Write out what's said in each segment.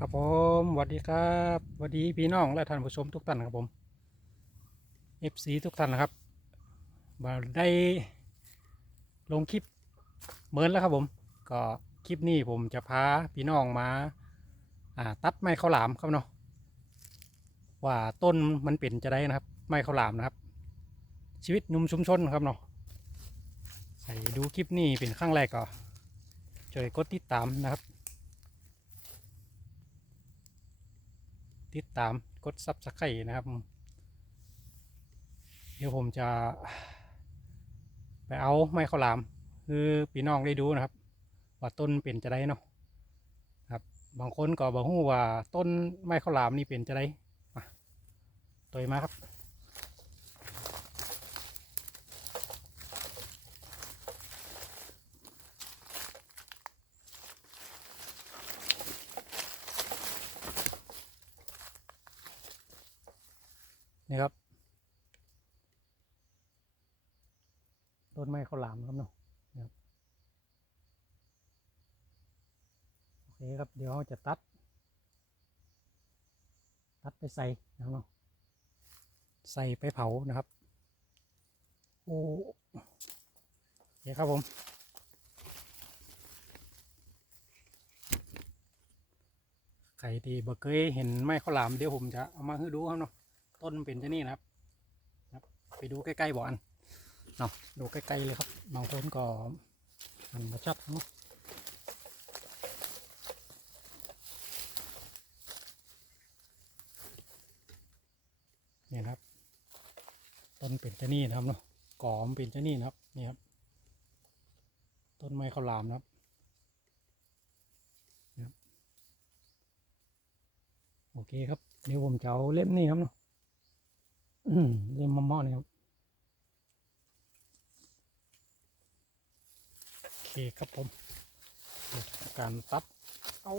ครับผมสวัสดีครับสวัสดีพี่น้องและท่านผู้ชมทุกท่านครับผม FC ทุกท่านนะครับมาได้ลงคลิปเหมือนแล้วครับผม ก็คลิปนี้ผมจะพาพี่น้องมาอ่าตัดไม้ข้าวหลามครับเนาะว่าต้นมันเป็นจะได้นะครับ ไม้ข้าวหลามนะครับ ชีวิตนุ่มชุมชนครับเนาะใส่ดูคลิปนี้เป็นครั้งแรกก็ช่วยกดติดตามนะครับ ติดตามกดซับสไครต์นะครับ เดี๋ยวผมจะไปเอาไม้ข้าวหลาม คือพี่น้องได้ดูนะครับ ว่าต้นเป็นจะได้เนาะครับ บางคนก็บอกว่าต้นไม้ข้าวหลามนี่เป็นจะได้ตัวมาครับ นี่ครับต้นไม้ข้าวหลามครับเนาะนะครับโอเคครับเดี๋ยวเราจะตัด ตัดไปใส่นะครับเนาะใส่ไปเผานะครับโอ้โอเคครับผมใครที่บ่เคยเห็นไม้ข้าวหลามเดี๋ยวผมจะเอามาให้ดูครับเนาะ ต้นเป็นจะนี่นะครับครับ ไปดูใกล้ๆบ่อนเนาะดูใกล้ๆเลยครับบางคนก็มันมาชัดเนาะเนี่ยครับ ต้นเป็นจะนี่นะครับเนาะกอมเป็นจะนี่นะครับนี่ครับ ต้นไม้ข้าวหลามนะครับโอเคครับ เดี๋ยวผมจะเอาเล่มนี้ครับเนาะ เล่มมะม่วงนี่ครับโอเคครับผม การตัด เอา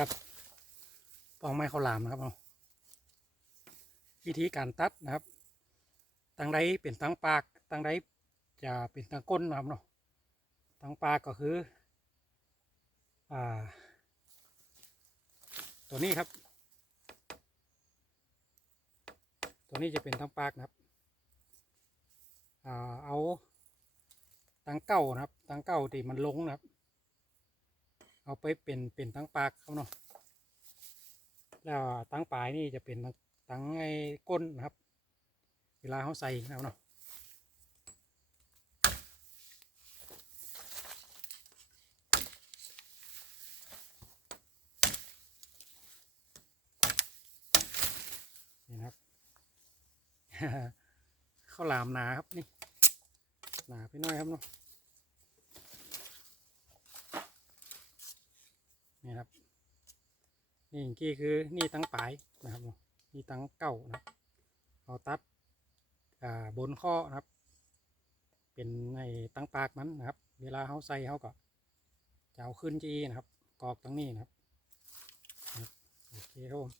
ครับปองไม้ข้าวหลามนะครับเอาวิธีการตัดนะครับตั้งใดเป็นตั้งปากตั้งใดจะเป็นตั้งก้นนะครับเนาะตั้งปากก็คืออ่าตัวนี้ครับ ตัวนี้จะเป็นตั้งปากนะครับอ่าเอาตั้งเก้านะครับตั้งเก้าที่มันลงนะครับ เอาไปเป็นเป็นตั้งปากเขาเนาะแล้วตั้งปลายนี่จะเป็นตั้งตั้งไอ้ก้นนะครับ เวลาเขาใส่นะครัเนาะนี่นะครับข้าวหลามหนาครับนี่หนาไปหน้อยครับเนาะ นี่ครับ นี่กี้คือนี่ตั้งปลายนะครับนี่ตั้งเก้านะครับเอาตัดอ่าบนข้อนะครับ เป็นในตั้งปากมันนะครับ เวลาเขาใส่เขาก็จะเอาขึ้นจีนะครับ กอกตรงนี้นะครับนะครับ โอเคครับผม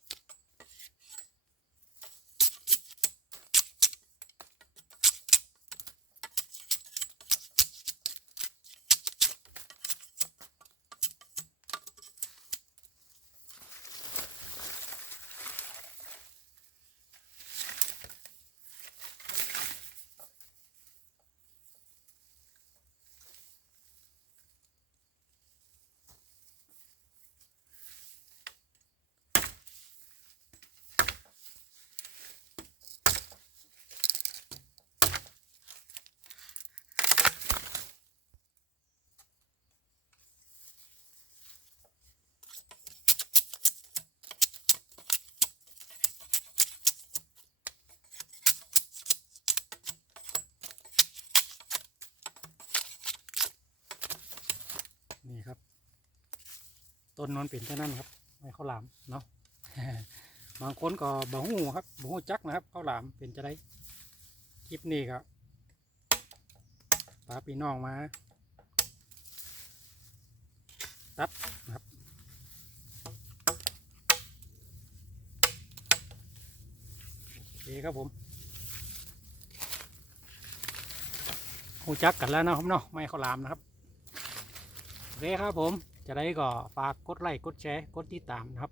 นี่ครับ ต้นนอนเป็นแค่นั้นครับไม่ข้าวหลามเนาะบางคนก็บ่หูครับบ่หูจักนะครับข้าวหลามเป็นจะได้คลิปนี้ครับปาพี่น้องมาตัดนะครับโอเคครับผมหูจักกันแล้วนะครับเนาะไม่ข้าวหลามนะครับโอเคครับผม จะได้ก็ฝากกดไลค์กดแชร์กดติดตามนะครับ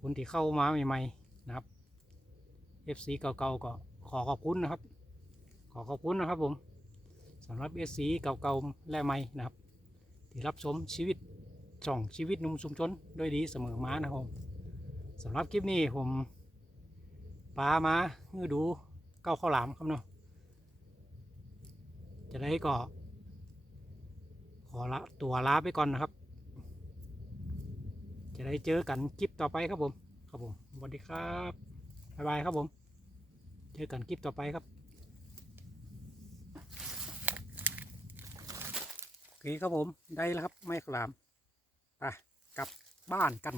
คนที่เข้ามาใหม่ๆนะครับ FC เก่าๆก็ขอขอบคุณนะครับ ขอขอบคุณนะครับผมสำหรับ FC เก่าๆและใหม่นะครับ ที่รับชมชีวิตช่องชีวิตนุ่มชุมชนโดยดีเสมอมานะครับสำหรับคลิปนี้ผมปามาให้ดูเก้าข้าวหลามครับเนาะจะได้ก็ ขอละตัวลาไปก่อนนะครับ จะได้เจอกันคลิปต่อไปครับผม ครับผมสวัสดีครับบ๊ายบายครับผม เจอกันคลิปต่อไปครับโอเคครับผมได้แล้วครับ ไม่ขลามไปกลับบ้านกัน